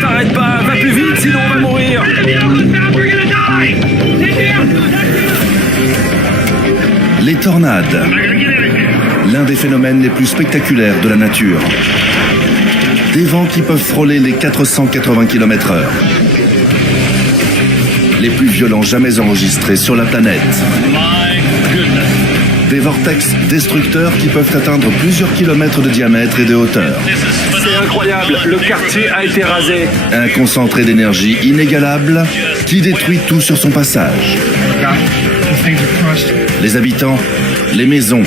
T'arrêtes pas, va plus vite, sinon on va mourir. Les tornades, l'un des phénomènes les plus spectaculaires de la nature. Des vents qui peuvent frôler les 480 km/h. Les plus violents jamais enregistrés sur la planète. Des vortex destructeurs qui peuvent atteindre plusieurs kilomètres de diamètre et de hauteur. C'est incroyable, le quartier a été rasé. Un concentré d'énergie inégalable qui détruit tout sur son passage. Les habitants, les maisons,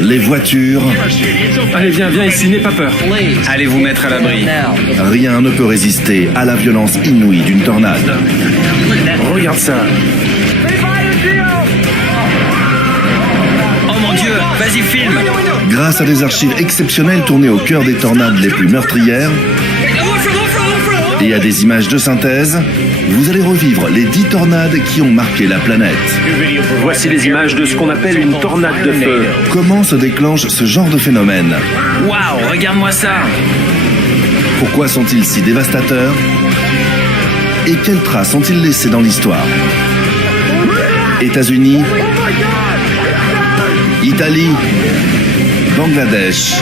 les voitures. Allez, viens ici, n'aie pas peur. Allez vous mettre à l'abri. Rien ne peut résister à la violence inouïe d'une tornade. Regarde ça. Oh mon Dieu, vas-y filme. Grâce à des archives exceptionnelles tournées au cœur des tornades les plus meurtrières et à des images de synthèse, vous allez revivre les 10 tornades qui ont marqué la planète. Voici les images de ce qu'on appelle une tornade de feu. Comment se déclenche ce genre de phénomène? Waouh, regarde-moi ça. Pourquoi sont-ils si dévastateurs? Et quelles traces ont-ils laissées dans l'histoire? États-Unis, Italie, Bangladesh,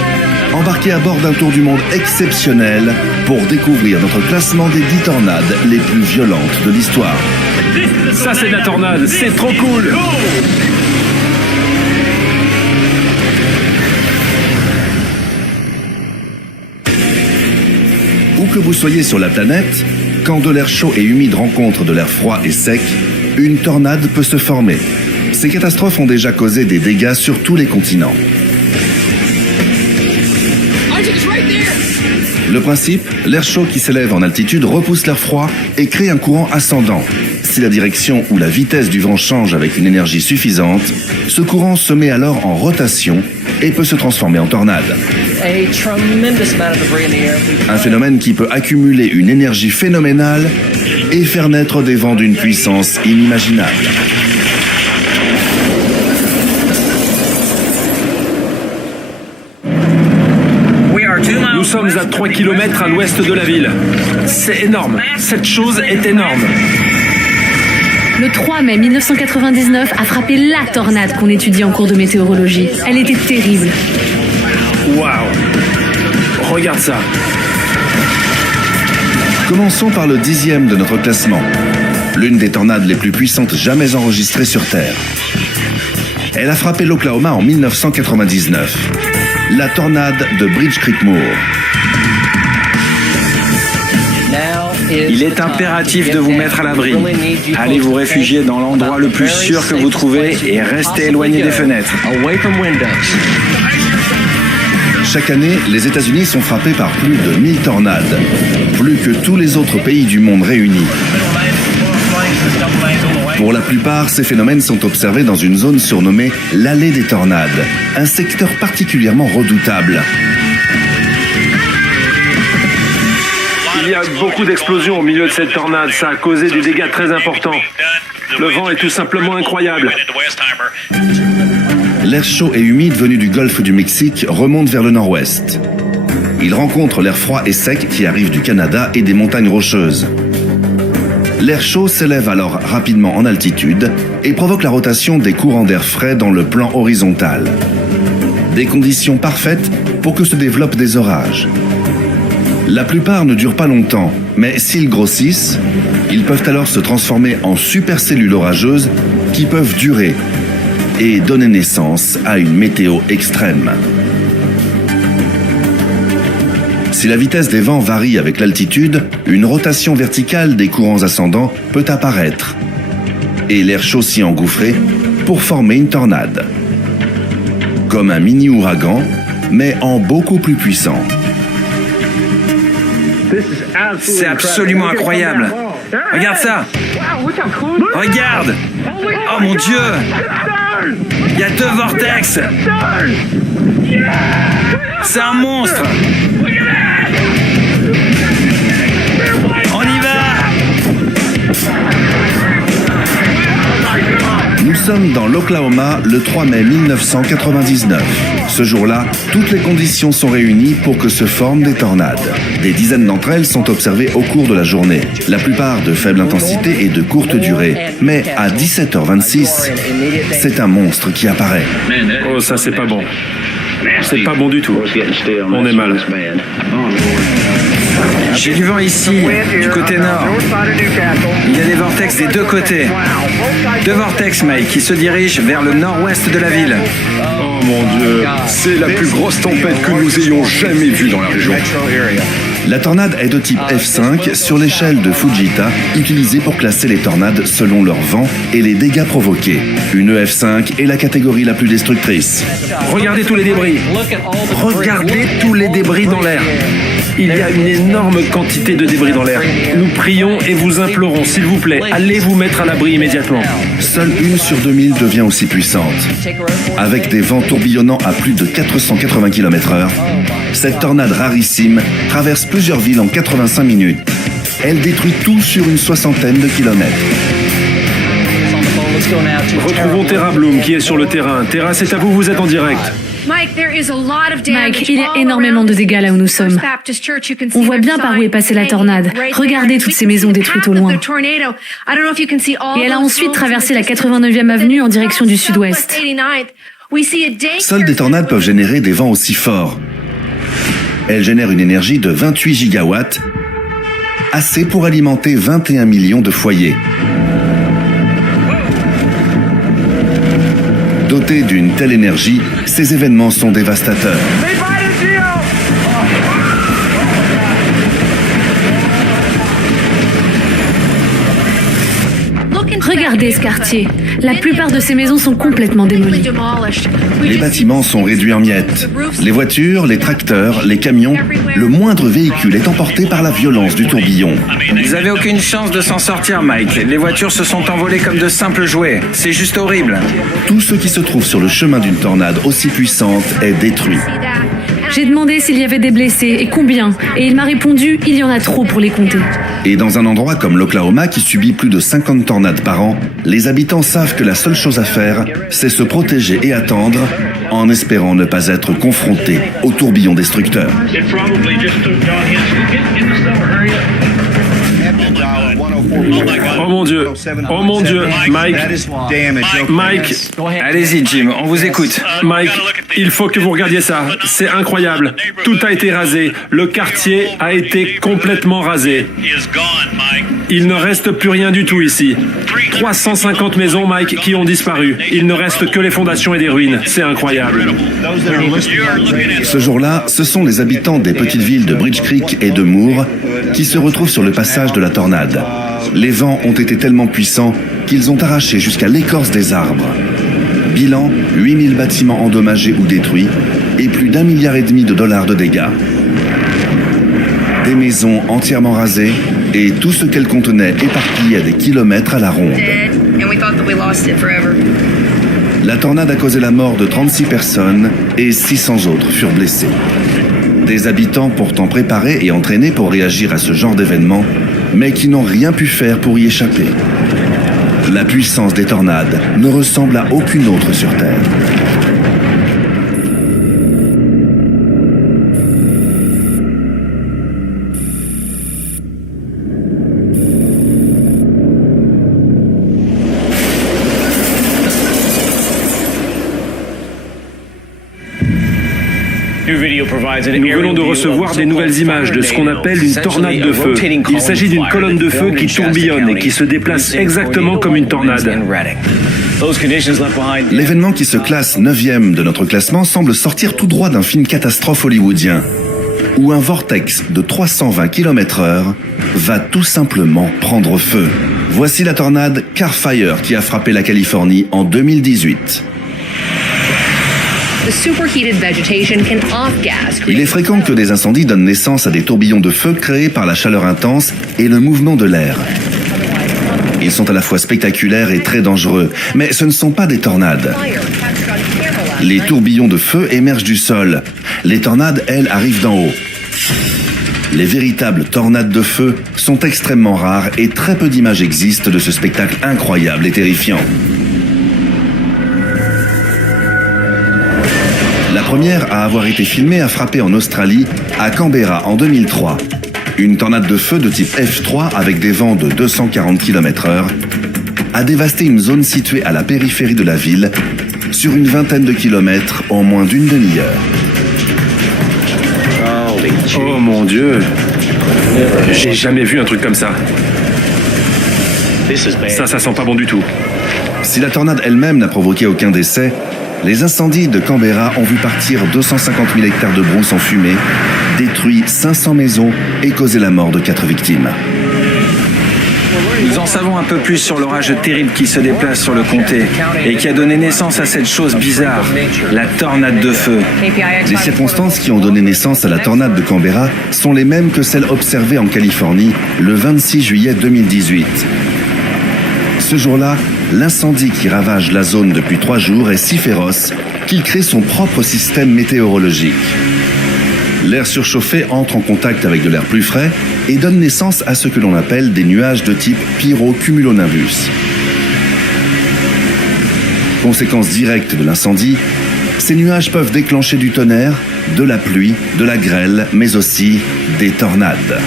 embarqués à bord d'un tour du monde exceptionnel pour découvrir notre classement des 10 tornades les plus violentes de l'histoire. Ça c'est de la tornade, c'est trop cool. Où que vous soyez sur la planète, quand de l'air chaud et humide rencontre de l'air froid et sec, une tornade peut se former. Ces catastrophes ont déjà causé des dégâts sur tous les continents. Le principe, l'air chaud qui s'élève en altitude repousse l'air froid et crée un courant ascendant. Si la direction ou la vitesse du vent change avec une énergie suffisante, ce courant se met alors en rotation et peut se transformer en tornade. Un phénomène qui peut accumuler une énergie phénoménale et faire naître des vents d'une puissance inimaginable. Nous sommes à 3 km à l'ouest de la ville. C'est énorme. Cette chose est énorme. Le 3 mai 1999 a frappé la tornade qu'on étudie en cours de météorologie. Elle était terrible. Waouh! Regarde ça. Commençons par le 10e de notre classement. L'une des tornades les plus puissantes jamais enregistrées sur Terre. Elle a frappé l'Oklahoma en 1999. La tornade de Bridge Creek Moor. Il est impératif de vous mettre à l'abri. Allez vous réfugier dans l'endroit le plus sûr que vous trouvez et restez éloigné des fenêtres. Chaque année, les États-Unis sont frappés par plus de 1000 tornades, plus que tous les autres pays du monde réunis. Pour la plupart, ces phénomènes sont observés dans une zone surnommée l'allée des tornades, un secteur particulièrement redoutable. Il y a beaucoup d'explosions au milieu de cette tornade. Ça a causé des dégâts très importants. Le vent est tout simplement incroyable. L'air chaud et humide venu du golfe du Mexique remonte vers le nord-ouest. Il rencontre l'air froid et sec qui arrive du Canada et des montagnes rocheuses. L'air chaud s'élève alors rapidement en altitude et provoque la rotation des courants d'air frais dans le plan horizontal. Des conditions parfaites pour que se développent des orages. La plupart ne durent pas longtemps, mais s'ils grossissent, ils peuvent alors se transformer en supercellules orageuses qui peuvent durer et donner naissance à une météo extrême. Si la vitesse des vents varie avec l'altitude, une rotation verticale des courants ascendants peut apparaître et l'air chaud s'y engouffrer pour former une tornade. Comme un mini-ouragan, mais en beaucoup plus puissant. C'est absolument incroyable. Regarde ça. Regarde. Oh mon Dieu. Il y a 2 vortex. C'est un monstre. On y va. Nous sommes sommes dans l'Oklahoma le 3 mai 1999. Ce jour-là, toutes les conditions sont réunies pour que se forment des tornades. Des dizaines d'entre elles sont observées au cours de la journée. La plupart de faible intensité et de courte durée. Mais à 17h26, c'est un monstre qui apparaît. Oh, ça c'est pas bon. C'est pas bon du tout. On est mal. J'ai du vent ici, du côté nord. Il y a des vortex des deux côtés. Deux vortex, Mike, qui se dirigent vers le nord-ouest de la ville. Oh mon Dieu, c'est la plus grosse tempête que nous ayons jamais vue dans la région. La tornade est de type F5 sur l'échelle de Fujita, utilisée pour classer les tornades selon leur vent et les dégâts provoqués. Une F5 est la catégorie la plus destructrice. Regardez tous les débris. Regardez tous les débris dans l'air. Il y a une énorme quantité de débris dans l'air. Nous prions et vous implorons, s'il vous plaît, allez vous mettre à l'abri immédiatement. Seule une sur 2000 devient aussi puissante. Avec des vents tourbillonnants à plus de 480 km/h, cette tornade rarissime traverse plusieurs villes en 85 minutes. Elle détruit tout sur une soixantaine de kilomètres. Retrouvons Terra Bloom qui est sur le terrain. Terra, c'est à vous, vous êtes en direct. Mike, il y a énormément de dégâts là où nous sommes. On voit bien par où est passée la tornade. Regardez toutes ces maisons détruites au loin. Et elle a ensuite traversé la 89e avenue en direction du sud-ouest. Seules des tornades peuvent générer des vents aussi forts. Elles génèrent une énergie de 28 gigawatts, assez pour alimenter 21 millions de foyers. Dotés d'une telle énergie, ces événements sont dévastateurs. Regardez ce quartier. La plupart de ces maisons sont complètement démolies. Les bâtiments sont réduits en miettes. Les voitures, les tracteurs, les camions, le moindre véhicule est emporté par la violence du tourbillon. Ils avaient aucune chance de s'en sortir, Mike. Les voitures se sont envolées comme de simples jouets. C'est juste horrible. Tout ce qui se trouve sur le chemin d'une tornade aussi puissante est détruit. J'ai demandé s'il y avait des blessés et combien, et il m'a répondu il y en a trop pour les compter. Et dans un endroit comme l'Oklahoma qui subit plus de 50 tornades par an, les habitants savent que la seule chose à faire, c'est se protéger et attendre, en espérant ne pas être confrontés au tourbillon destructeur. Oh mon Dieu, Mike, Allez-y, Jim, on vous écoute. Mike, il faut que vous regardiez ça. C'est incroyable. Tout a été rasé. Le quartier a été complètement rasé. Il ne reste plus rien du tout ici. 350 maisons, Mike, qui ont disparu. Il ne reste que les fondations et des ruines. C'est incroyable. Ce jour-là, ce sont les habitants des petites villes de Bridge Creek et de Moore qui se retrouvent sur le passage de la tornade. Les vents ont été tellement puissants qu'ils ont arraché jusqu'à l'écorce des arbres. Bilan, 8000 bâtiments endommagés ou détruits et plus d'1,5 milliard de dollars de dégâts. Des maisons entièrement rasées et tout ce qu'elles contenaient éparpillé à des kilomètres à la ronde. La tornade a causé la mort de 36 personnes et 600 autres furent blessés. Des habitants pourtant préparés et entraînés pour réagir à ce genre d'événement, mais qui n'ont rien pu faire pour y échapper. La puissance des tornades ne ressemble à aucune autre sur Terre. Nous venons de recevoir des nouvelles images de ce qu'on appelle une tornade de feu. Il s'agit d'une colonne de feu qui tourbillonne et qui se déplace exactement comme une tornade. L'événement qui se classe 9e de notre classement semble sortir tout droit d'un film catastrophe hollywoodien, où un vortex de 320 km/h va tout simplement prendre feu. Voici la tornade Carfire qui a frappé la Californie en 2018. Il est fréquent que des incendies donnent naissance à des tourbillons de feu créés par la chaleur intense et le mouvement de l'air. Ils sont à la fois spectaculaires et très dangereux, mais ce ne sont pas des tornades. Les tourbillons de feu émergent du sol. Les tornades, elles, arrivent d'en haut. Les véritables tornades de feu sont extrêmement rares et très peu d'images existent de ce spectacle incroyable et terrifiant. première à avoir été filmée a frappé en Australie, à Canberra en 2003. Une tornade de feu de type F3 avec des vents de 240 km/h a dévasté une zone située à la périphérie de la ville, sur une vingtaine de kilomètres en moins d'une demi-heure. Oh mon Dieu! J'ai jamais vu un truc comme ça. Ça sent pas bon du tout. Si la tornade elle-même n'a provoqué aucun décès, les incendies de Canberra ont vu partir 250 000 hectares de brousse en fumée, détruit 500 maisons et causé la mort de 4 victimes. Nous en savons un peu plus sur l'orage terrible qui se déplace sur le comté et qui a donné naissance à cette chose bizarre, la tornade de feu. Les circonstances qui ont donné naissance à la tornade de Canberra sont les mêmes que celles observées en Californie le 26 juillet 2018. Ce jour-là, l'incendie qui ravage la zone depuis 3 jours est si féroce qu'il crée son propre système météorologique. L'air surchauffé entre en contact avec de l'air plus frais et donne naissance à ce que l'on appelle des nuages de type pyrocumulonimbus. Conséquence directe de l'incendie, ces nuages peuvent déclencher du tonnerre, de la pluie, de la grêle, mais aussi des tornades.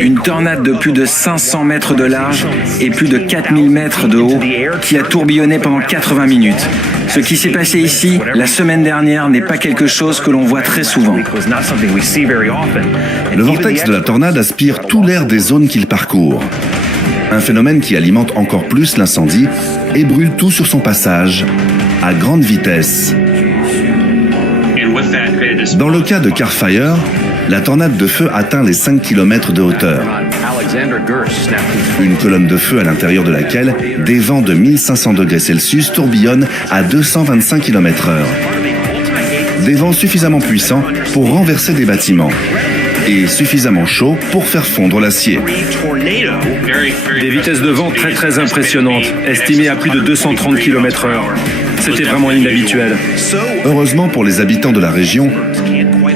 Une tornade de plus de 500 mètres de large et plus de 4000 mètres de haut qui a tourbillonné pendant 80 minutes. Ce qui s'est passé ici la semaine dernière n'est pas quelque chose que l'on voit très souvent. Le vortex de la tornade aspire tout l'air des zones qu'il parcourt. Un phénomène qui alimente encore plus l'incendie et brûle tout sur son passage, à grande vitesse. Dans le cas de Carfire, la tornade de feu atteint les 5 km de hauteur. Une colonne de feu à l'intérieur de laquelle des vents de 1500 degrés Celsius tourbillonnent à 225 km/h. Des vents suffisamment puissants pour renverser des bâtiments et suffisamment chauds pour faire fondre l'acier. Des vitesses de vent très impressionnantes, estimées à plus de 230 km/h. C'était vraiment inhabituel. Heureusement pour les habitants de la région,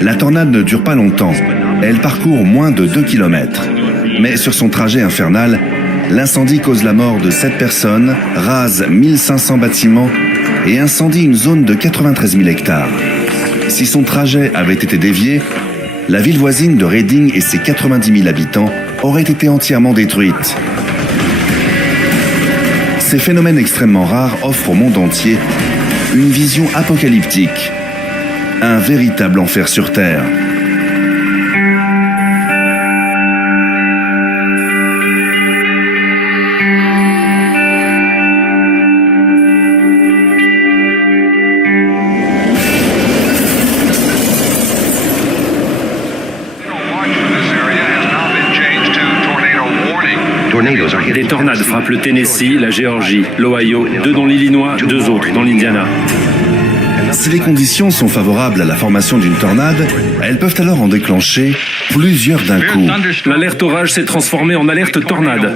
la tornade ne dure pas longtemps. Elle parcourt moins de 2 km. Mais sur son trajet infernal, l'incendie cause la mort de 7 personnes, rase 1500 bâtiments et incendie une zone de 93 000 hectares. Si son trajet avait été dévié, la ville voisine de Reading et ses 90 000 habitants auraient été entièrement détruites. Ces phénomènes extrêmement rares offrent au monde entier une vision apocalyptique. Un véritable enfer sur Terre. Des tornades frappent le Tennessee, la Géorgie, l'Ohio, 2 dans l'Illinois, 2 autres dans l'Indiana. Si les conditions sont favorables à la formation d'une tornade, elles peuvent alors en déclencher plusieurs d'un coup. L'alerte orage s'est transformée en alerte tornade.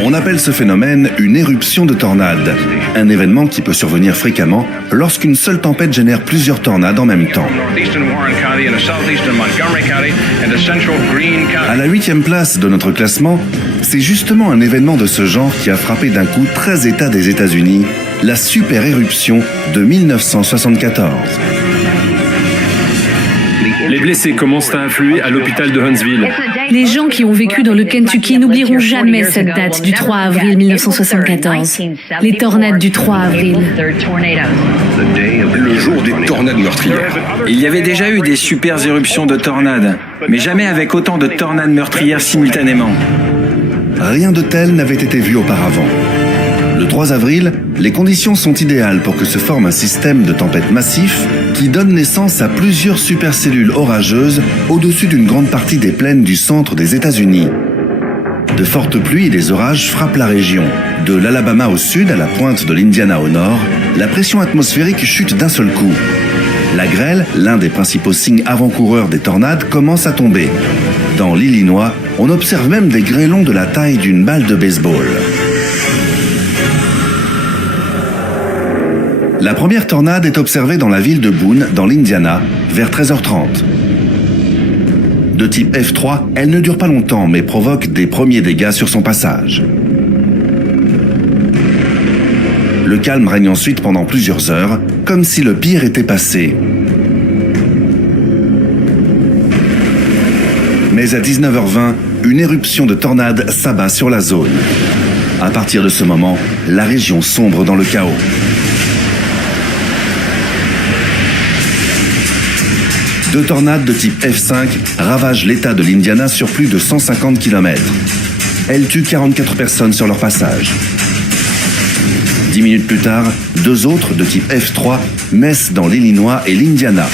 On appelle ce phénomène une éruption de tornade, un événement qui peut survenir fréquemment lorsqu'une seule tempête génère plusieurs tornades en même temps. À la 8e place de notre classement, c'est justement un événement de ce genre qui a frappé d'un coup 13 États des États-Unis, la super éruption de 1974. Les blessés commencent à affluer à l'hôpital de Huntsville. Les gens qui ont vécu dans le Kentucky n'oublieront jamais cette date du 3 avril 1974. Les tornades du 3 avril. Le jour des tornades meurtrières. Il y avait déjà eu des super éruptions de tornades, mais jamais avec autant de tornades meurtrières simultanément. Rien de tel n'avait été vu auparavant. Le 3 avril, les conditions sont idéales pour que se forme un système de tempête massif qui donne naissance à plusieurs supercellules orageuses au-dessus d'une grande partie des plaines du centre des États-Unis. De fortes pluies et des orages frappent la région. De l'Alabama au sud à la pointe de l'Indiana au nord, la pression atmosphérique chute d'un seul coup. La grêle, l'un des principaux signes avant-coureurs des tornades, commence à tomber. Dans l'Illinois, on observe même des grêlons de la taille d'une balle de baseball. La première tornade est observée dans la ville de Boone, dans l'Indiana, vers 13h30. De type F3, elle ne dure pas longtemps, mais provoque des premiers dégâts sur son passage. Le calme règne ensuite pendant plusieurs heures, comme si le pire était passé. Mais à 19h20, une éruption de tornade s'abat sur la zone. À partir de ce moment, la région sombre dans le chaos. Deux tornades de type F5 ravagent l'État de l'Indiana sur plus de 150 km. Elles tuent 44 personnes sur leur passage. 10 minutes plus tard, deux autres de type F3 naissent dans l'Illinois et l'Indiana.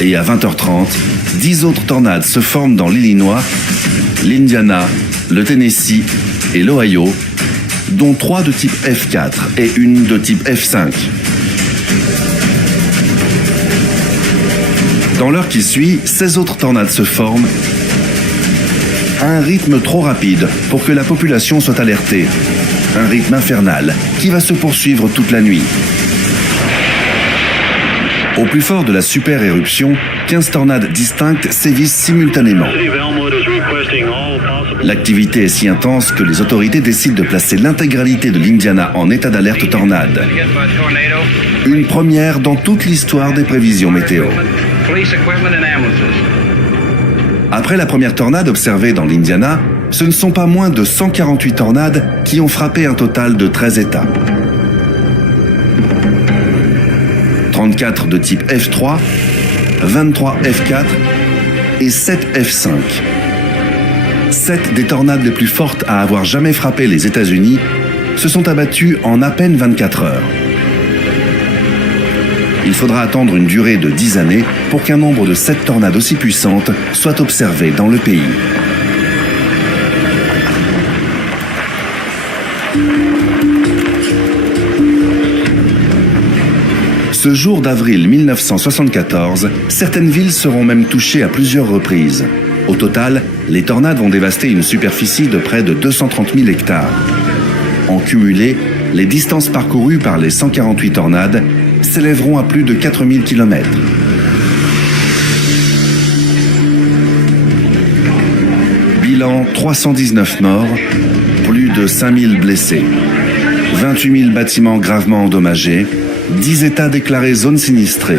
Et à 20h30, 10 autres tornades se forment dans l'Illinois, l'Indiana, le Tennessee et l'Ohio, dont 3 de type F4 et une de type F5. Dans l'heure qui suit, 16 autres tornades se forment à un rythme trop rapide pour que la population soit alertée. Un rythme infernal qui va se poursuivre toute la nuit. Au plus fort de la super éruption, 15 tornades distinctes sévissent simultanément. L'activité est si intense que les autorités décident de placer l'intégralité de l'Indiana en état d'alerte tornade. Une première dans toute l'histoire des prévisions météo. Après la première tornade observée dans l'Indiana, ce ne sont pas moins de 148 tornades qui ont frappé un total de 13 États. 34 de type F3, 23 F4 et 7 F5. 7 des tornades les plus fortes à avoir jamais frappé les États-Unis se sont abattues en à peine 24 heures. Il faudra attendre une durée de 10 années pour qu'un nombre de 7 tornades aussi puissantes soit observé dans le pays. Ce jour d'avril 1974, certaines villes seront même touchées à plusieurs reprises. Au total, les tornades vont dévaster une superficie de près de 230 000 hectares. En cumulé, les distances parcourues par les 148 tornades s'élèveront à plus de 4000 km. Bilan 319 morts, plus de 5000 blessés, 28 000 bâtiments gravement endommagés, 10 États déclarés zone sinistrée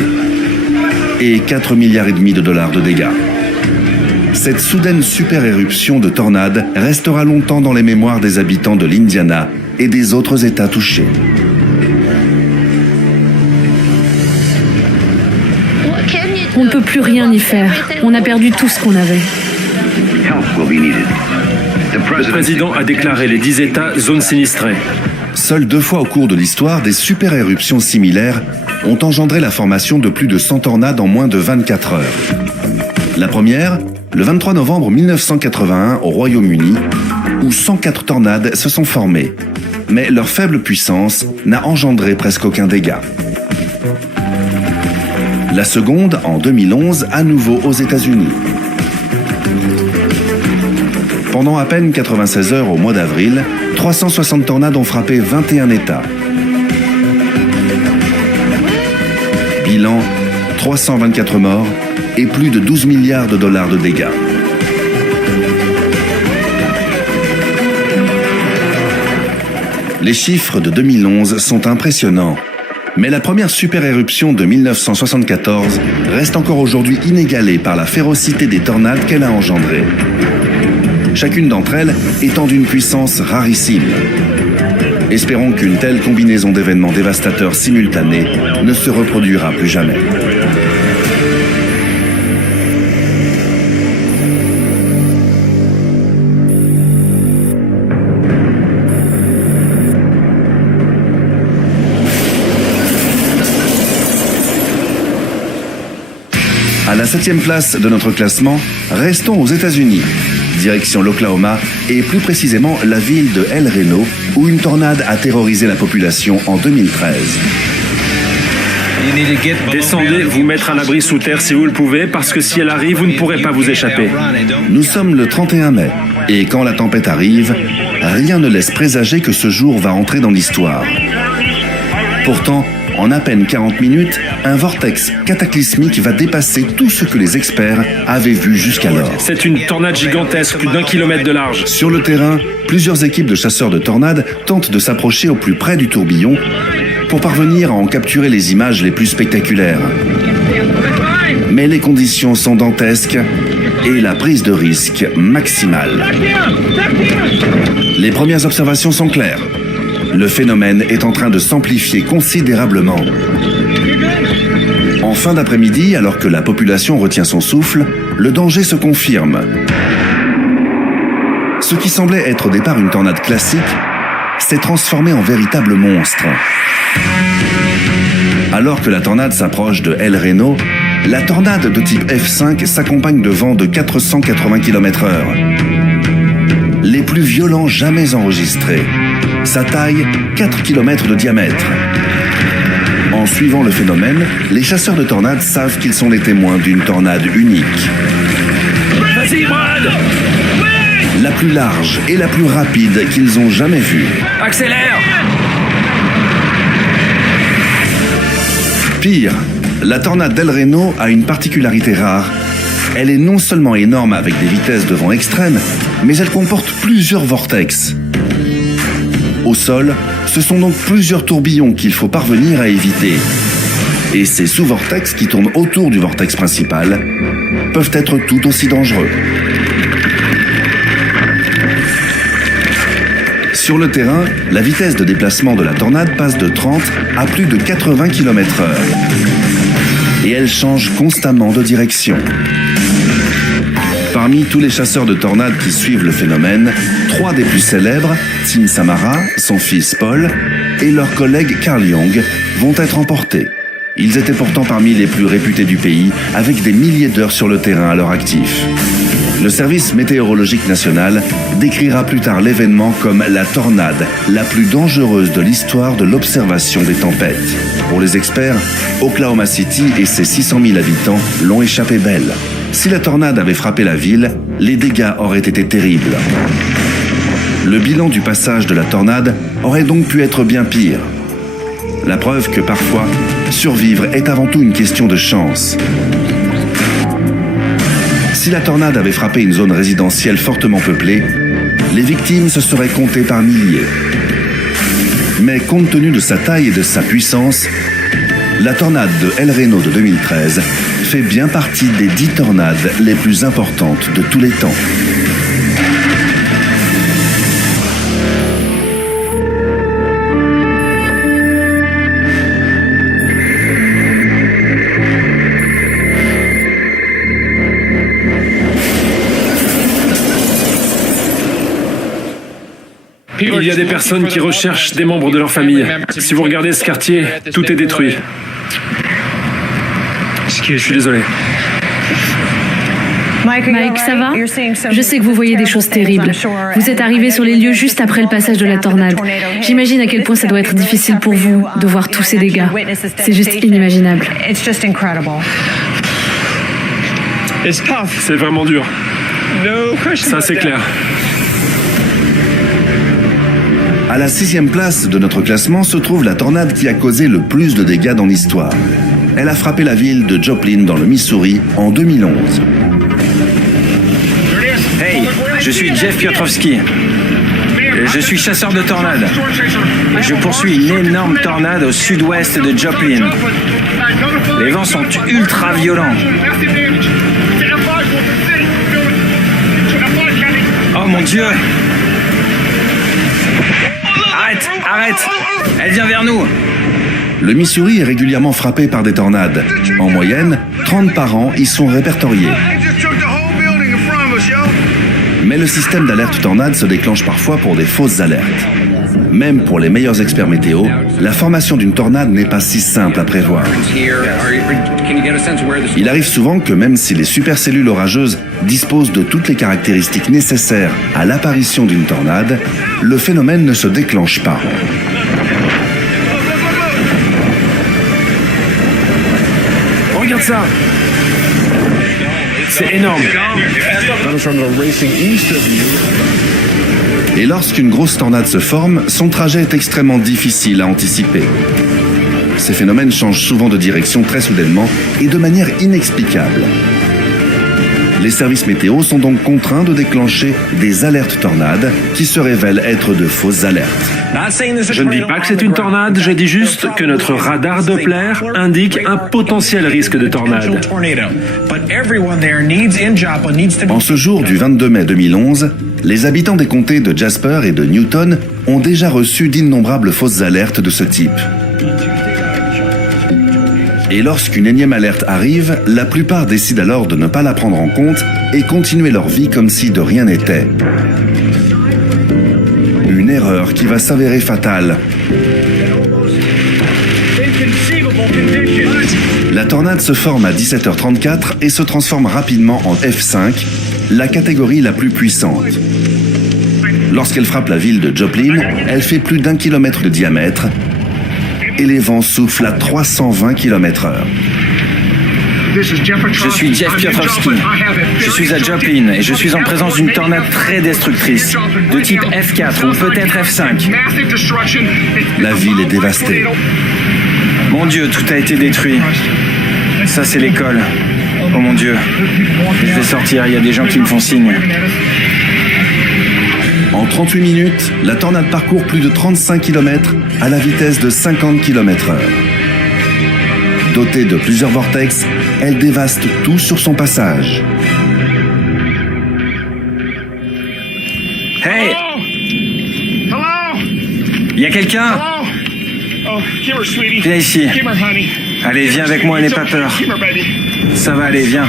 et 4,5 milliards de dollars de dégâts. Cette soudaine super éruption de tornades restera longtemps dans les mémoires des habitants de l'Indiana et des autres États touchés. On ne peut plus rien y faire. On a perdu tout ce qu'on avait. Le président a déclaré les 10 États zone sinistrée. Seules 2 fois au cours de l'histoire, des super-éruptions similaires ont engendré la formation de plus de 100 tornades en moins de 24 heures. La première, le 23 novembre 1981 au Royaume-Uni, où 104 tornades se sont formées. Mais leur faible puissance n'a engendré presque aucun dégât. La seconde, en 2011, à nouveau aux États-Unis. Pendant à peine 96 heures au mois d'avril, 360 tornades ont frappé 21 États. Bilan, 324 morts et plus de 12 milliards de dollars de dégâts. Les chiffres de 2011 sont impressionnants. Mais la première super-éruption de 1974 reste encore aujourd'hui inégalée par la férocité des tornades qu'elle a engendrées. Chacune d'entre elles étant d'une puissance rarissime. Espérons qu'une telle combinaison d'événements dévastateurs simultanés ne se reproduira plus jamais. À la 7e place de notre classement, restons aux États-Unis. Direction l'Oklahoma et plus précisément la ville de El Reno, où une tornade a terrorisé la population en 2013. Descendez, vous mettre à l'abri sous terre si vous le pouvez, parce que si elle arrive, vous ne pourrez pas vous échapper. Nous sommes le 31 mai, et quand la tempête arrive, rien ne laisse présager que ce jour va entrer dans l'histoire. Pourtant, en à peine 40 minutes, un vortex cataclysmique va dépasser tout ce que les experts avaient vu jusqu'alors. C'est une tornade gigantesque, plus d'1 kilomètre de large. Sur le terrain, plusieurs équipes de chasseurs de tornades tentent de s'approcher au plus près du tourbillon, pour parvenir à en capturer les images les plus spectaculaires. Mais les conditions sont dantesques et la prise de risque maximale. Les premières observations sont claires. Le phénomène est en train de s'amplifier considérablement. En fin d'après-midi, alors que la population retient son souffle, le danger se confirme. Ce qui semblait être au départ une tornade classique s'est transformé en véritable monstre. Alors que la tornade s'approche de El Reno, la tornade de type F5 s'accompagne de vents de 480 km/h. Les plus violents jamais enregistrés. Sa taille, 4 km de diamètre. En suivant le phénomène, les chasseurs de tornades savent qu'ils sont les témoins d'une tornade unique. Vas-y, Brad! La plus large et la plus rapide qu'ils ont jamais vue. Accélère! Pire, la tornade d'El Reno a une particularité rare. Elle est non seulement énorme avec des vitesses de vent extrêmes, mais elle comporte plusieurs vortex. Au sol, ce sont donc plusieurs tourbillons qu'il faut parvenir à éviter. Et ces sous-vortex qui tournent autour du vortex principal peuvent être tout aussi dangereux. Sur le terrain, la vitesse de déplacement de la tornade passe de 30 à plus de 80 km/h. Et elle change constamment de direction. Parmi tous les chasseurs de tornades qui suivent le phénomène, 3 des plus célèbres, Tim Samara, son fils Paul, et leur collègue Carl Young, vont être emportés. Ils étaient pourtant parmi les plus réputés du pays, avec des milliers d'heures sur le terrain à leur actif. Le service météorologique national décrira plus tard l'événement comme la tornade la plus dangereuse de l'histoire de l'observation des tempêtes. Pour les experts, Oklahoma City et ses 600 000 habitants l'ont échappé belle. Si la tornade avait frappé la ville, les dégâts auraient été terribles. Le bilan du passage de la tornade aurait donc pu être bien pire. La preuve que parfois, survivre est avant tout une question de chance. Si la tornade avait frappé une zone résidentielle fortement peuplée, les victimes se seraient comptées par milliers. Mais compte tenu de sa taille et de sa puissance, la tornade de El Reno de 2013 fait bien partie des 10 tornades les plus importantes de tous les temps. Il y a des personnes qui recherchent des membres de leur famille. Si vous regardez ce quartier, tout est détruit. Je suis désolé. Mike, ça va? Je sais que vous voyez des choses terribles. Vous êtes arrivé sur les lieux juste après le passage de la tornade. J'imagine à quel point ça doit être difficile pour vous de voir tous ces dégâts. C'est juste inimaginable. C'est vraiment dur. Ça, c'est clair. À la 6e place de notre classement se trouve la tornade qui a causé le plus de dégâts dans l'histoire. Elle a frappé la ville de Joplin dans le Missouri en 2011. Hey, je suis Jeff Piotrowski. Je suis chasseur de tornades. Et je poursuis une énorme tornade au sud-ouest de Joplin. Les vents sont ultra violents. Oh mon Dieu! Arrête! Elle vient vers nous! Le Missouri est régulièrement frappé par des tornades. En moyenne, 30 par an y sont répertoriés. Mais le système d'alerte tornade se déclenche parfois pour des fausses alertes. Même pour les meilleurs experts météo, la formation d'une tornade n'est pas si simple à prévoir. Il arrive souvent que même si les supercellules orageuses disposent de toutes les caractéristiques nécessaires à l'apparition d'une tornade, le phénomène ne se déclenche pas. Regarde ça! C'est énorme. Et lorsqu'une grosse tornade se forme, son trajet est extrêmement difficile à anticiper. Ces phénomènes changent souvent de direction très soudainement et de manière inexplicable. Les services météo sont donc contraints de déclencher des alertes tornades qui se révèlent être de fausses alertes. Je ne dis pas que c'est une tornade, je dis juste que notre radar Doppler indique un potentiel risque de tornade. En ce jour du 22 mai 2011, les habitants des comtés de Jasper et de Newton ont déjà reçu d'innombrables fausses alertes de ce type. Et lorsqu'une énième alerte arrive, la plupart décident alors de ne pas la prendre en compte et continuer leur vie comme si de rien n'était. Une erreur qui va s'avérer fatale. La tornade se forme à 17h34 et se transforme rapidement en F5, la catégorie la plus puissante. Lorsqu'elle frappe la ville de Joplin, elle fait plus d'1 kilomètre de diamètre et les vents soufflent à 320 km/h. Je suis Jeff Piotrowski. Je suis à Joplin et je suis en présence d'une tornade très destructrice, de type F4 ou peut-être F5. La ville est dévastée. Mon Dieu, tout a été détruit. Ça, c'est l'école. Oh mon Dieu. Je vais sortir, il y a des gens qui me font signe. En 38 minutes, la tornade parcourt plus de 35 km à la vitesse de 50 km/h. Dotée de plusieurs vortex, elle dévaste tout sur son passage. Hey! Il y a quelqu'un? Viens ici. Allez, viens avec moi, n'aie pas peur. Ça va aller, viens.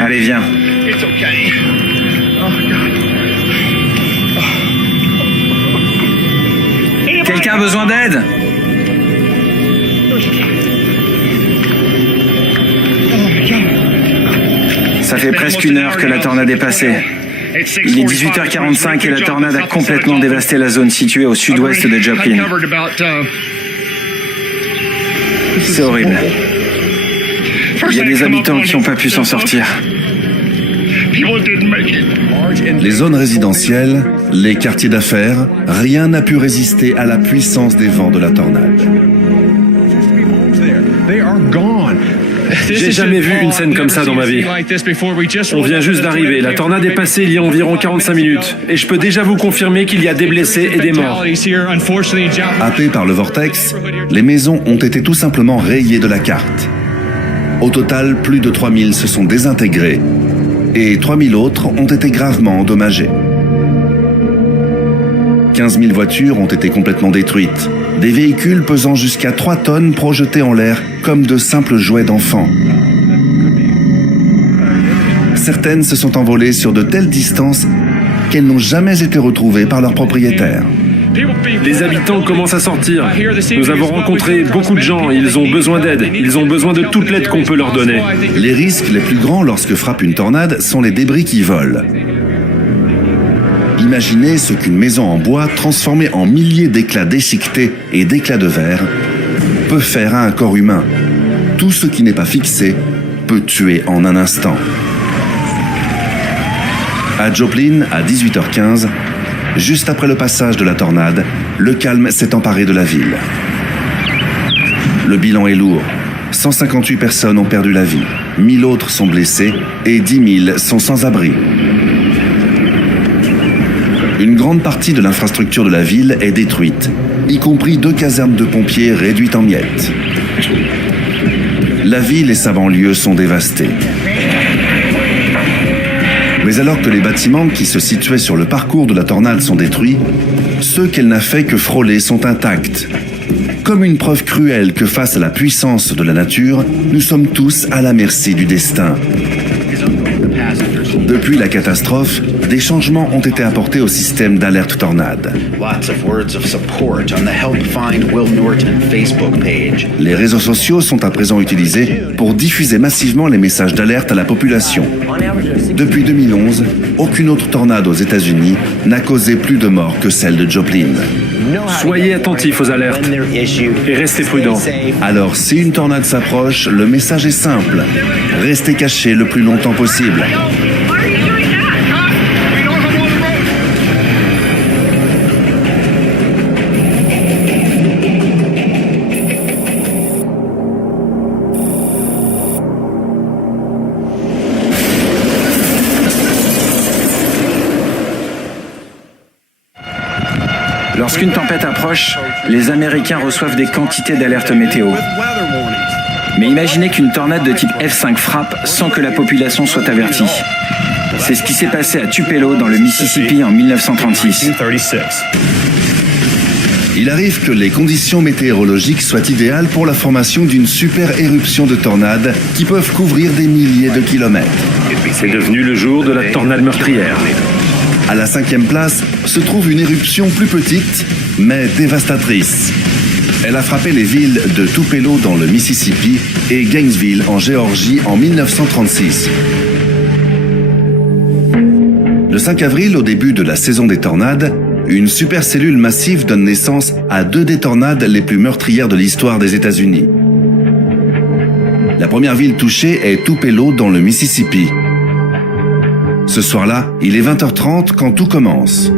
Allez, viens. Quelqu'un a besoin d'aide? Ça fait presque 1 heure que la tornade est passée. Il est 18h45 et la tornade a complètement dévasté la zone située au sud-ouest de Joplin. C'est horrible. Il y a des habitants qui n'ont pas pu s'en sortir. Les zones résidentielles, les quartiers d'affaires, rien n'a pu résister à la puissance des vents de la tornade. J'ai jamais vu une scène comme ça dans ma vie. On vient juste d'arriver. La tornade est passée il y a environ 45 minutes. Et je peux déjà vous confirmer qu'il y a des blessés et des morts. Happées par le vortex, les maisons ont été tout simplement rayées de la carte. Au total, plus de 3000 se sont désintégrées et 3000 autres ont été gravement endommagées. 15 000 voitures ont été complètement détruites. Des véhicules pesant jusqu'à 3 tonnes projetés en l'air comme de simples jouets d'enfants. Certaines se sont envolées sur de telles distances qu'elles n'ont jamais été retrouvées par leurs propriétaires. Les habitants commencent à sortir. Nous avons rencontré beaucoup de gens. Ils ont besoin d'aide. Ils ont besoin de toute l'aide qu'on peut leur donner. Les risques les plus grands lorsque frappe une tornade sont les débris qui volent. Imaginez ce qu'une maison en bois transformée en milliers d'éclats déchiquetés et d'éclats de verre peut faire à un corps humain. Tout ce qui n'est pas fixé peut tuer en un instant. À Joplin, à 18h15, juste après le passage de la tornade, le calme s'est emparé de la ville. Le bilan est lourd. 158 personnes ont perdu la vie, 1000 autres sont blessés et 10 000 sont sans abri. Une grande partie de l'infrastructure de la ville est détruite, y compris 2 casernes de pompiers réduites en miettes. La ville et sa banlieue sont dévastées. Mais alors que les bâtiments qui se situaient sur le parcours de la tornade sont détruits, ceux qu'elle n'a fait que frôler sont intacts. Comme une preuve cruelle que face à la puissance de la nature, nous sommes tous à la merci du destin. Depuis la catastrophe, des changements ont été apportés au système d'alerte tornade. Les réseaux sociaux sont à présent utilisés pour diffuser massivement les messages d'alerte à la population. Depuis 2011, aucune autre tornade aux États-Unis n'a causé plus de morts que celle de Joplin. Soyez attentifs aux alertes et restez prudents. Alors, si une tornade s'approche, le message est simple. Restez cachés le plus longtemps possible. Lorsqu'une tempête approche, les Américains reçoivent des quantités d'alertes météo. Mais imaginez qu'une tornade de type F5 frappe sans que la population soit avertie. C'est ce qui s'est passé à Tupelo, dans le Mississippi, en 1936. Il arrive que les conditions météorologiques soient idéales pour la formation d'une super éruption de tornades qui peuvent couvrir des milliers de kilomètres. C'est devenu le jour de la tornade meurtrière. À la 5e place se trouve une éruption plus petite, mais dévastatrice. Elle a frappé les villes de Tupelo dans le Mississippi et Gainesville en Géorgie en 1936. Le 5 avril, au début de la saison des tornades, une supercellule massive donne naissance à 2 des tornades les plus meurtrières de l'histoire des États-Unis. La première ville touchée est Tupelo dans le Mississippi. Ce soir-là, il est 20h30 quand tout commence.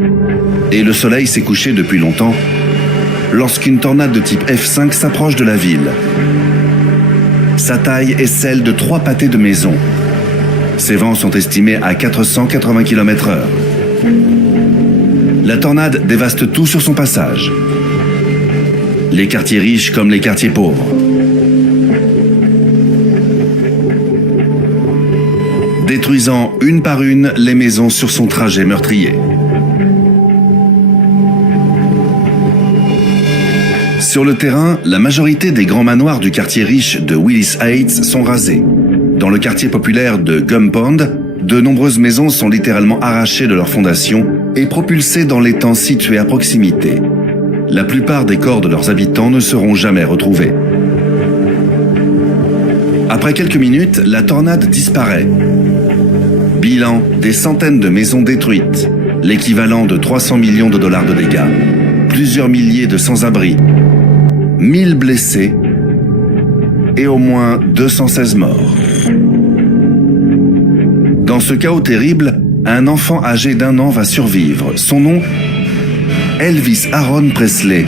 Et le soleil s'est couché depuis longtemps lorsqu'une tornade de type F5 s'approche de la ville. Sa taille est celle de 3 pâtés de maison. Ses vents sont estimés à 480 km/h. La tornade dévaste tout sur son passage. Les quartiers riches comme les quartiers pauvres. Détruisant une par une les maisons sur son trajet meurtrier. Sur le terrain, la majorité des grands manoirs du quartier riche de Willis Heights sont rasés. Dans le quartier populaire de Gum Pond, de nombreuses maisons sont littéralement arrachées de leurs fondations et propulsées dans l'étang situé à proximité. La plupart des corps de leurs habitants ne seront jamais retrouvés. Après quelques minutes, la tornade disparaît. Bilan, des centaines de maisons détruites, l'équivalent de 300 millions de dollars de dégâts, plusieurs milliers de sans-abri, 1000 blessés et au moins 216 morts. Dans ce chaos terrible, un enfant âgé d'1 an va survivre. Son nom, Elvis Aaron Presley.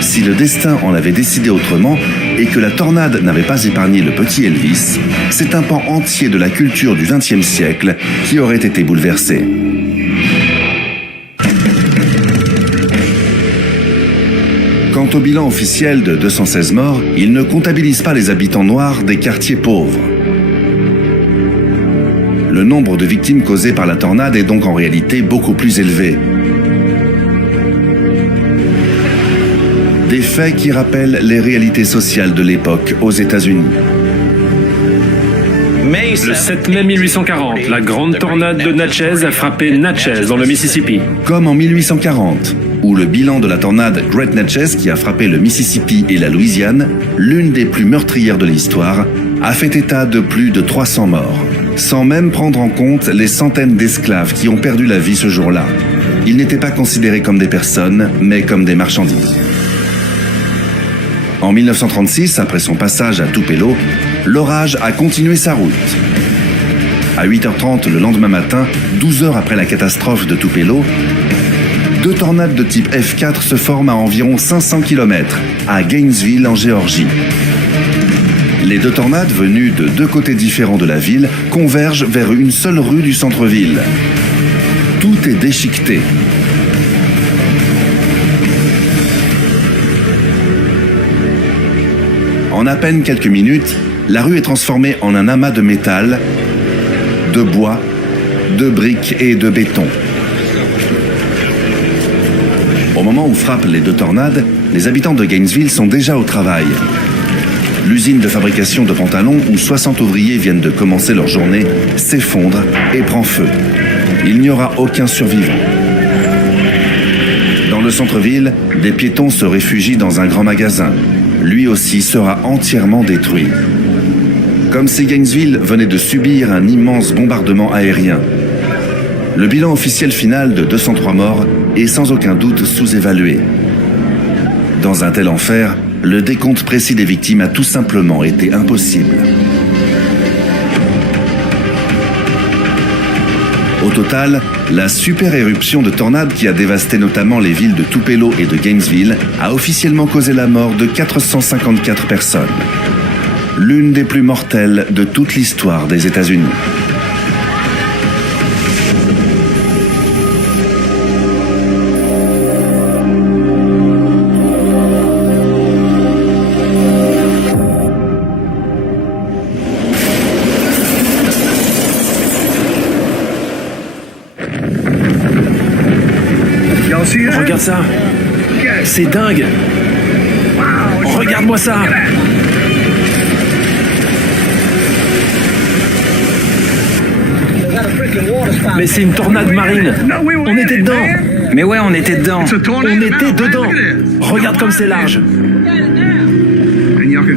Si le destin en avait décidé autrement et que la tornade n'avait pas épargné le petit Elvis, c'est un pan entier de la culture du XXe siècle qui aurait été bouleversé. Quant au bilan officiel de 216 morts, il ne comptabilise pas les habitants noirs des quartiers pauvres. Le nombre de victimes causées par la tornade est donc en réalité beaucoup plus élevé. Des faits qui rappellent les réalités sociales de l'époque aux États-Unis. Le 7 mai 1840, la grande tornade de Natchez a frappé Natchez dans le Mississippi. Comme en 1840, où le bilan de la tornade Great Natchez qui a frappé le Mississippi et la Louisiane, l'une des plus meurtrières de l'histoire, a fait état de plus de 300 morts, sans même prendre en compte les centaines d'esclaves qui ont perdu la vie ce jour-là. Ils n'étaient pas considérés comme des personnes, mais comme des marchandises. En 1936, après son passage à Tupelo, l'orage a continué sa route. À 8h30 le lendemain matin, 12 heures après la catastrophe de Tupelo, 2 tornades de type F4 se forment à environ 500 km, à Gainesville en Géorgie. Les 2 tornades, venues de 2 côtés différents de la ville, convergent vers une seule rue du centre-ville. Tout est déchiqueté. En à peine quelques minutes, la rue est transformée en un amas de métal, de bois, de briques et de béton. Au moment où frappent les 2 tornades, les habitants de Gainesville sont déjà au travail. L'usine de fabrication de pantalons où 60 ouvriers viennent de commencer leur journée s'effondre et prend feu. Il n'y aura aucun survivant. Dans le centre-ville, des piétons se réfugient dans un grand magasin. Lui aussi sera entièrement détruit. Comme si Gainesville venait de subir un immense bombardement aérien. Le bilan officiel final de 203 morts est sans aucun doute sous-évalué. Dans un tel enfer, le décompte précis des victimes a tout simplement été impossible. Au total, la super éruption de tornades qui a dévasté notamment les villes de Tupelo et de Gainesville a officiellement causé la mort de 454 personnes. L'une des plus mortelles de toute l'histoire des États-Unis. Regarde ça. C'est dingue. Regarde-moi ça. Mais c'est une tornade marine. On était dedans. Mais ouais, on était dedans. On était dedans. Regarde comme c'est large.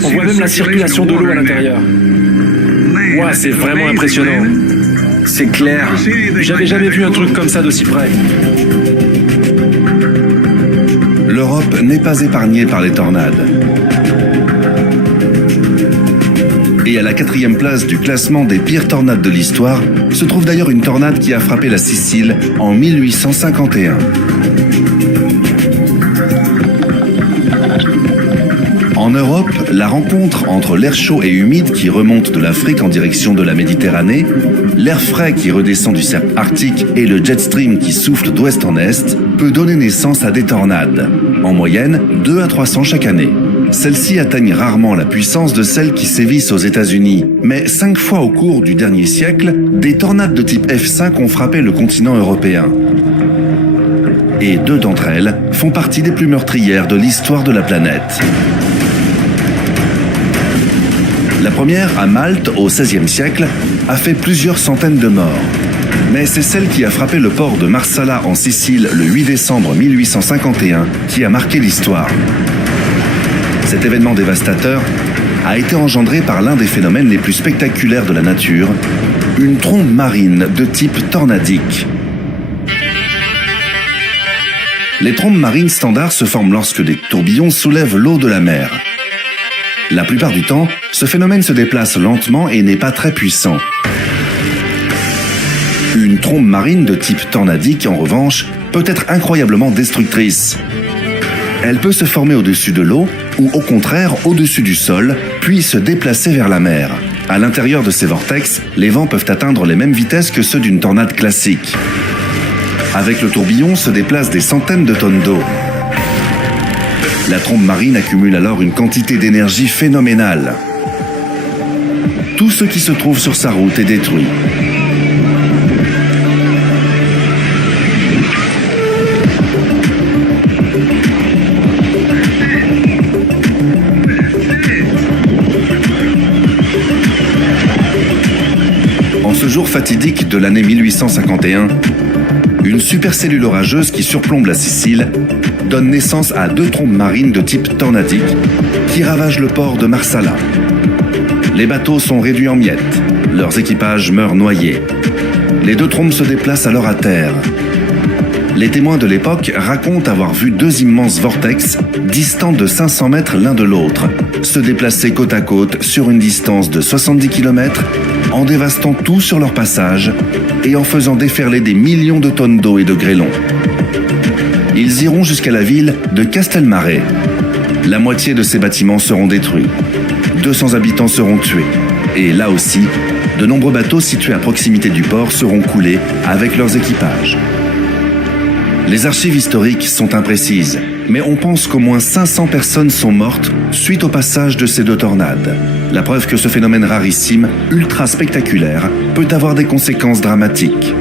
On voit même la circulation de l'eau à l'intérieur. Ouais, c'est vraiment impressionnant. C'est clair. J'avais jamais vu un truc comme ça d'aussi près. L'Europe n'est pas épargnée par les tornades. Et à la 4e place du classement des pires tornades de l'histoire se trouve d'ailleurs une tornade qui a frappé la Sicile en 1851. En Europe, la rencontre entre l'air chaud et humide qui remonte de l'Afrique en direction de la Méditerranée, l'air frais qui redescend du cercle arctique et le jet stream qui souffle d'ouest en est peut donner naissance à des tornades. En moyenne, 2 à 300 chaque année. Celles-ci atteignent rarement la puissance de celles qui sévissent aux États-Unis, mais 5 fois au cours du dernier siècle, des tornades de type F5 ont frappé le continent européen. Et 2 d'entre elles font partie des plus meurtrières de l'histoire de la planète. La première, à Malte, au XVIe siècle, a fait plusieurs centaines de morts. Mais c'est celle qui a frappé le port de Marsala en Sicile le 8 décembre 1851 qui a marqué l'histoire. Cet événement dévastateur a été engendré par l'un des phénomènes les plus spectaculaires de la nature, une trombe marine de type tornadique. Les trombes marines standards se forment lorsque des tourbillons soulèvent l'eau de la mer. La plupart du temps, ce phénomène se déplace lentement et n'est pas très puissant. Une trombe marine de type tornadique, en revanche, peut être incroyablement destructrice. Elle peut se former au-dessus de l'eau ou au contraire au-dessus du sol, puis se déplacer vers la mer. À l'intérieur de ces vortex, les vents peuvent atteindre les mêmes vitesses que ceux d'une tornade classique. Avec le tourbillon se déplacent des centaines de tonnes d'eau. La trombe marine accumule alors une quantité d'énergie phénoménale. Tout ce qui se trouve sur sa route est détruit. En ce jour fatidique de l'année 1851, une supercellule orageuse qui surplombe la Sicile donne naissance à 2 trombes marines de type tornadique qui ravagent le port de Marsala. Les bateaux sont réduits en miettes, leurs équipages meurent noyés. Les 2 trombes se déplacent alors à terre. Les témoins de l'époque racontent avoir vu 2 immenses vortex distants de 500 mètres l'un de l'autre, se déplacer côte à côte sur une distance de 70 km en dévastant tout sur leur passage et en faisant déferler des millions de tonnes d'eau et de grêlons. Ils iront jusqu'à la ville de Castelmare. La moitié de ces bâtiments seront détruits. 200 habitants seront tués. Et là aussi, de nombreux bateaux situés à proximité du port seront coulés avec leurs équipages. Les archives historiques sont imprécises, mais on pense qu'au moins 500 personnes sont mortes suite au passage de ces 2 tornades. La preuve que ce phénomène rarissime, ultra spectaculaire, peut avoir des conséquences dramatiques.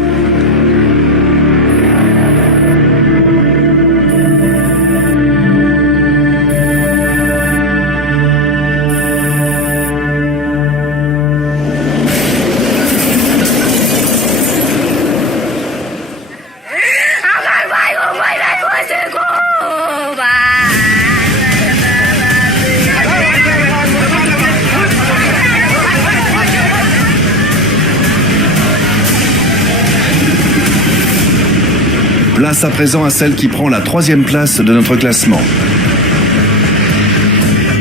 Place à présent à celle qui prend la 3e place de notre classement.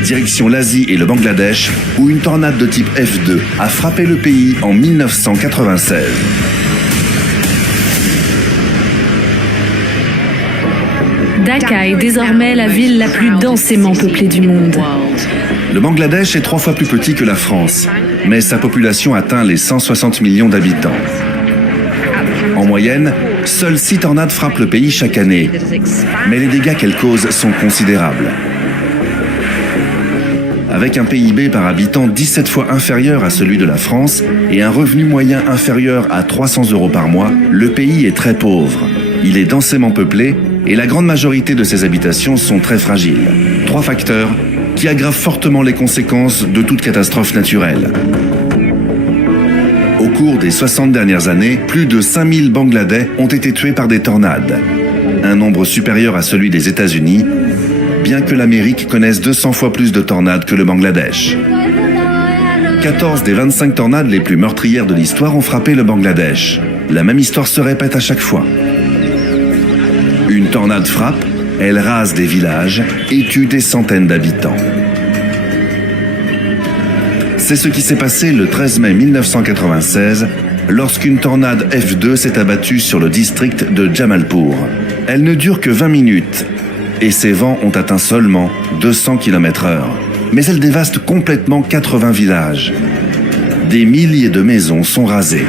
Direction l'Asie et le Bangladesh, où une tornade de type F2 a frappé le pays en 1996. Dhaka est désormais la ville la plus densément peuplée du monde. Le Bangladesh est 3 fois plus petit que la France, mais sa population atteint les 160 millions d'habitants. En moyenne, seules 6 tornades frappent le pays chaque année, mais les dégâts qu'elles causent sont considérables. Avec un PIB par habitant 17 fois inférieur à celui de la France et un revenu moyen inférieur à 300 € par mois, le pays est très pauvre. Il est densément peuplé Et la grande majorité de ces habitations sont très fragiles. 3 facteurs qui aggravent fortement les conséquences de toute catastrophe naturelle. Au cours des 60 dernières années, plus de 5000 Bangladais ont été tués par des tornades. Un nombre supérieur à celui des États-Unis, bien que l'Amérique connaisse 200 fois plus de tornades que le Bangladesh. 14 des 25 tornades les plus meurtrières de l'histoire ont frappé le Bangladesh. La même histoire se répète à chaque fois. Une tornade frappe, elle rase des villages et tue des centaines d'habitants. C'est ce qui s'est passé le 13 mai 1996, lorsqu'une tornade F2 s'est abattue sur le district de Jamalpur. Elle ne dure que 20 minutes et ses vents ont atteint seulement 200 km/h. Mais elle dévaste complètement 80 villages. Des milliers de maisons sont rasées.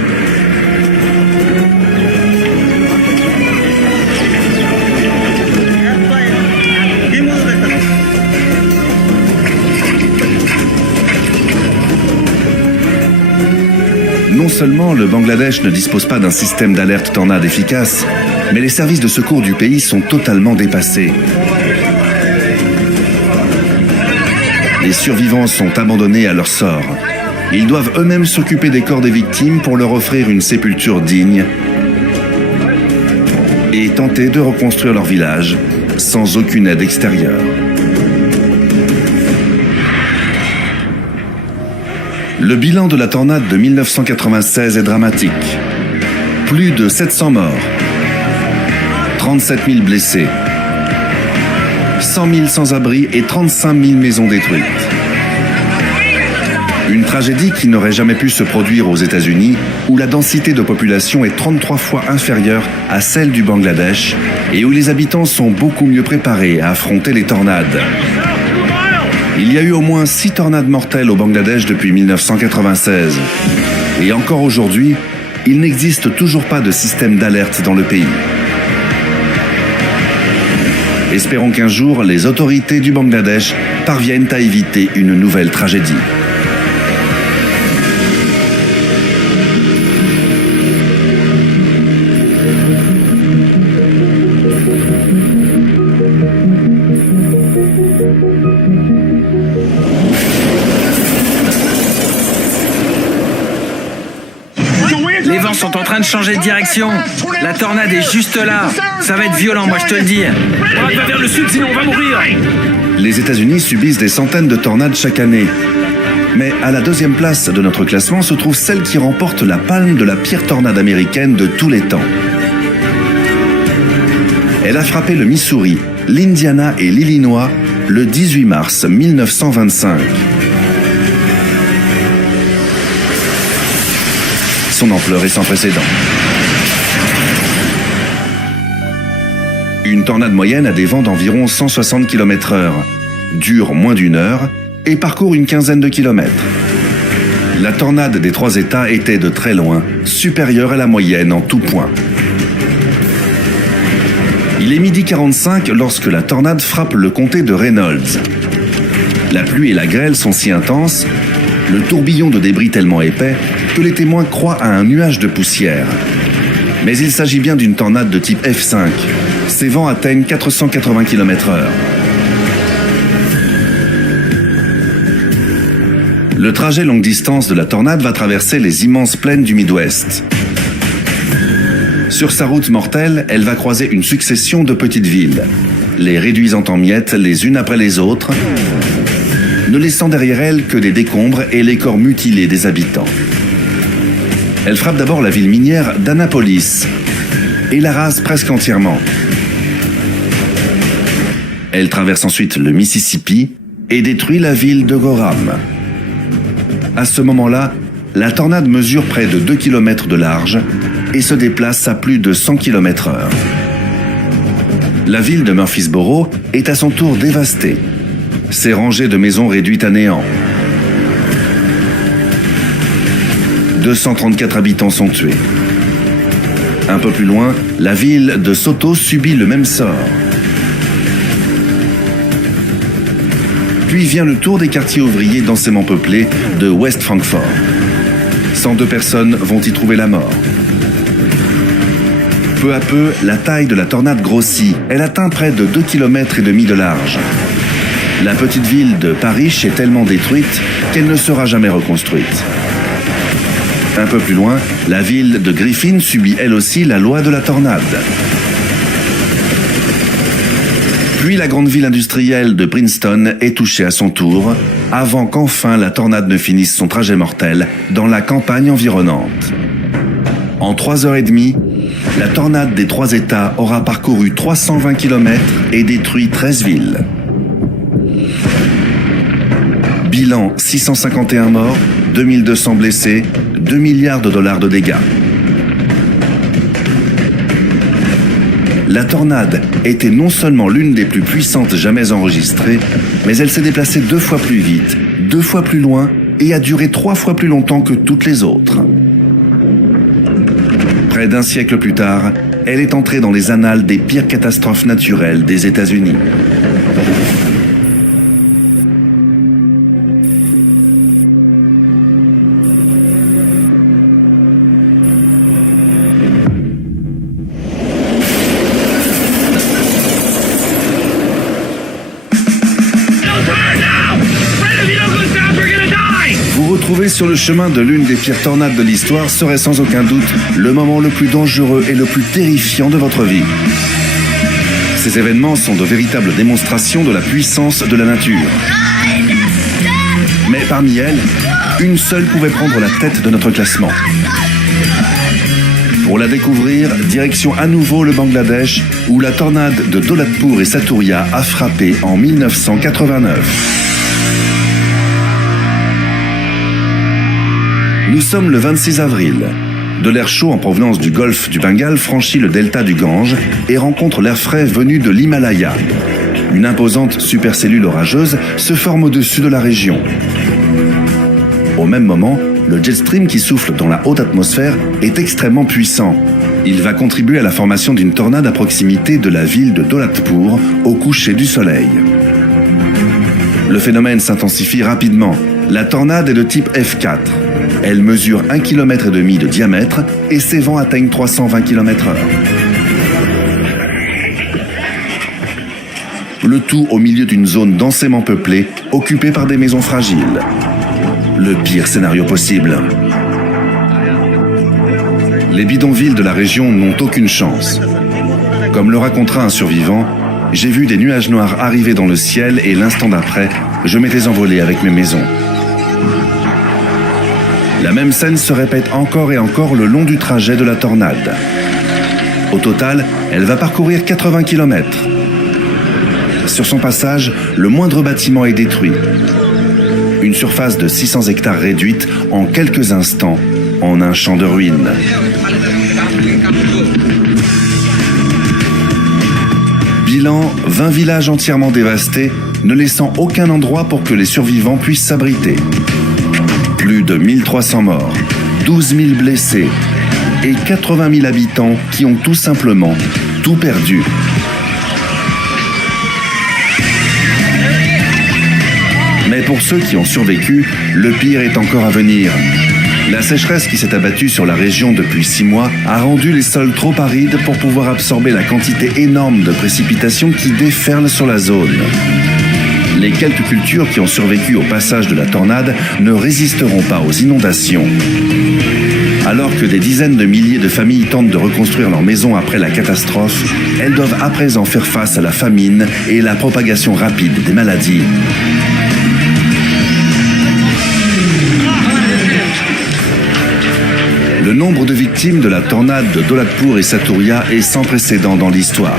Non seulement le Bangladesh ne dispose pas d'un système d'alerte tornade efficace, mais les services de secours du pays sont totalement dépassés. Les survivants sont abandonnés à leur sort. Ils doivent eux-mêmes s'occuper des corps des victimes pour leur offrir une sépulture digne et tenter de reconstruire leur village sans aucune aide extérieure. Le bilan de la tornade de 1996 est dramatique. Plus de 700 morts, 37 000 blessés, 100 000 sans-abri et 35 000 maisons détruites. Une tragédie qui n'aurait jamais pu se produire aux États-Unis, où la densité de population est 33 fois inférieure à celle du Bangladesh et où les habitants sont beaucoup mieux préparés à affronter les tornades. Il y a eu au moins 6 tornades mortelles au Bangladesh depuis 1996. Et encore aujourd'hui, il n'existe toujours pas de système d'alerte dans le pays. Espérons qu'un jour, les autorités du Bangladesh parviennent à éviter une nouvelle tragédie. Les vents sont en train de changer de direction. La tornade est juste là. Ça va être violent, moi je te le dis. On va vers le sud, sinon on va mourir. Les États-Unis subissent des centaines de tornades chaque année. Mais à la 2e place de notre classement se trouve celle qui remporte la palme de la pire tornade américaine de tous les temps. Elle a frappé le Missouri, l'Indiana et l'Illinois le 18 mars 1925. Son ampleur est sans précédent. Une tornade moyenne a des vents d'environ 160 km/h, dure moins d'1 heure et parcourt une quinzaine de kilomètres. La tornade des 3 États était de très loin supérieure à la moyenne en tout point. Il est 12h45 lorsque la tornade frappe le comté de Reynolds. La pluie et la grêle sont si intenses, le tourbillon de débris tellement épais que les témoins croient à un nuage de poussière. Mais il s'agit bien d'une tornade de type F5. Ses vents atteignent 480 km/h. Le trajet longue distance de la tornade va traverser les immenses plaines du Midwest. Sur sa route mortelle, elle va croiser une succession de petites villes, les réduisant en miettes les unes après les autres, ne laissant derrière elle que des décombres et les corps mutilés des habitants. Elle frappe d'abord la ville minière d'Annapolis et la rase presque entièrement. Elle traverse ensuite le Mississippi et détruit la ville de Gorham. À ce moment-là, la tornade mesure près de 2 km de large et se déplace à plus de 100 km/h. La ville de Murfreesboro est à son tour dévastée. Ses rangées de maisons réduites à néant. 234 habitants sont tués. Un peu plus loin, la ville de Soto subit le même sort. Puis vient le tour des quartiers ouvriers densément peuplés de West Frankfort. 102 personnes vont y trouver la mort. Peu à peu, la taille de la tornade grossit. Elle atteint près de 2,5 km de large. La petite ville de Parrish est tellement détruite qu'elle ne sera jamais reconstruite. Un peu plus loin, la ville de Griffin subit elle aussi la loi de la tornade. Puis la grande ville industrielle de Princeton est touchée à son tour, avant qu'enfin la tornade ne finisse son trajet mortel dans la campagne environnante. En 3h30, la tornade des 3 États aura parcouru 320 km et détruit 13 villes. Bilan 651 morts, 2200 blessés, 2 milliards de dollars de dégâts. La tornade était non seulement l'une des plus puissantes jamais enregistrées, mais elle s'est déplacée 2 fois plus vite, 2 fois plus loin et a duré 3 fois plus longtemps que toutes les autres. Près d'un siècle plus tard, elle est entrée dans les annales des pires catastrophes naturelles des États-Unis. Trouver sur le chemin de l'une des pires tornades de l'histoire serait sans aucun doute le moment le plus dangereux et le plus terrifiant de votre vie. Ces événements sont de véritables démonstrations de la puissance de la nature. Mais parmi elles, une seule pouvait prendre la tête de notre classement. Pour la découvrir, direction à nouveau le Bangladesh, où la tornade de Daulatpur et Saturya a frappé en 1989. Nous sommes le 26 avril. De l'air chaud en provenance du golfe du Bengale franchit le delta du Gange et rencontre l'air frais venu de l'Himalaya. Une imposante supercellule orageuse se forme au-dessus de la région. Au même moment, le jet stream qui souffle dans la haute atmosphère est extrêmement puissant. Il va contribuer à la formation d'une tornade à proximité de la ville de Daulatpur au coucher du soleil. Le phénomène s'intensifie rapidement. La tornade est de type F4. Elle mesure 1,5 km de diamètre et ses vents atteignent 320 km/h. Le tout au milieu d'une zone densément peuplée, occupée par des maisons fragiles. Le pire scénario possible. Les bidonvilles de la région n'ont aucune chance. Comme le racontera un survivant, j'ai vu des nuages noirs arriver dans le ciel et l'instant d'après, je m'étais envolé avec mes maisons. La même scène se répète encore et encore le long du trajet de la tornade. Au total, elle va parcourir 80 km. Sur son passage, le moindre bâtiment est détruit. Une surface de 600 hectares réduite en quelques instants en un champ de ruines. Bilan, 20 villages entièrement dévastés, ne laissant aucun endroit pour que les survivants puissent s'abriter. Plus de 1300 morts, 12 000 blessés et 80 000 habitants qui ont tout simplement tout perdu. Mais pour ceux qui ont survécu, le pire est encore à venir. La sécheresse qui s'est abattue sur la région depuis 6 mois a rendu les sols trop arides pour pouvoir absorber la quantité énorme de précipitations qui déferlent sur la zone. Les quelques cultures qui ont survécu au passage de la tornade ne résisteront pas aux inondations. Alors que des dizaines de milliers de familles tentent de reconstruire leur maison après la catastrophe, elles doivent à présent faire face à la famine et la propagation rapide des maladies. Le nombre de victimes de la tornade de Daulatpur et Saturya est sans précédent dans l'histoire.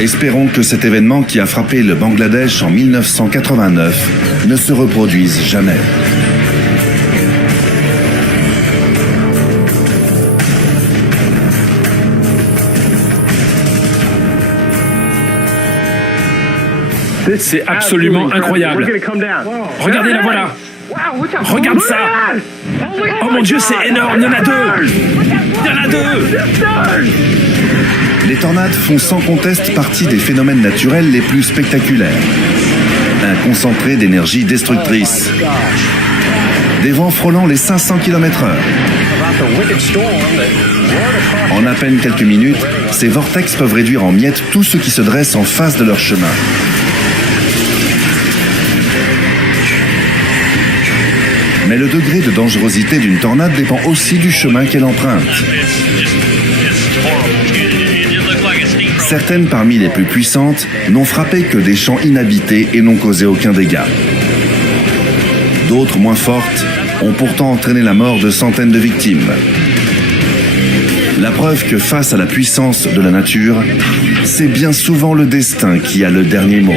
Espérons que cet événement qui a frappé le Bangladesh en 1989 ne se reproduise jamais. C'est absolument incroyable. Regardez, la voilà. Regarde ça. Oh mon Dieu, c'est énorme. Il y en a 2. Il y en a 2. Les tornades font sans conteste partie des phénomènes naturels les plus spectaculaires. Un concentré d'énergie destructrice. Des vents frôlant les 500 km/h. En à peine quelques minutes, ces vortex peuvent réduire en miettes tout ce qui se dresse en face de leur chemin. Mais le degré de dangerosité d'une tornade dépend aussi du chemin qu'elle emprunte. Certaines parmi les plus puissantes n'ont frappé que des champs inhabités et n'ont causé aucun dégât. D'autres, moins fortes, ont pourtant entraîné la mort de centaines de victimes. La preuve que face à la puissance de la nature, c'est bien souvent le destin qui a le dernier mot.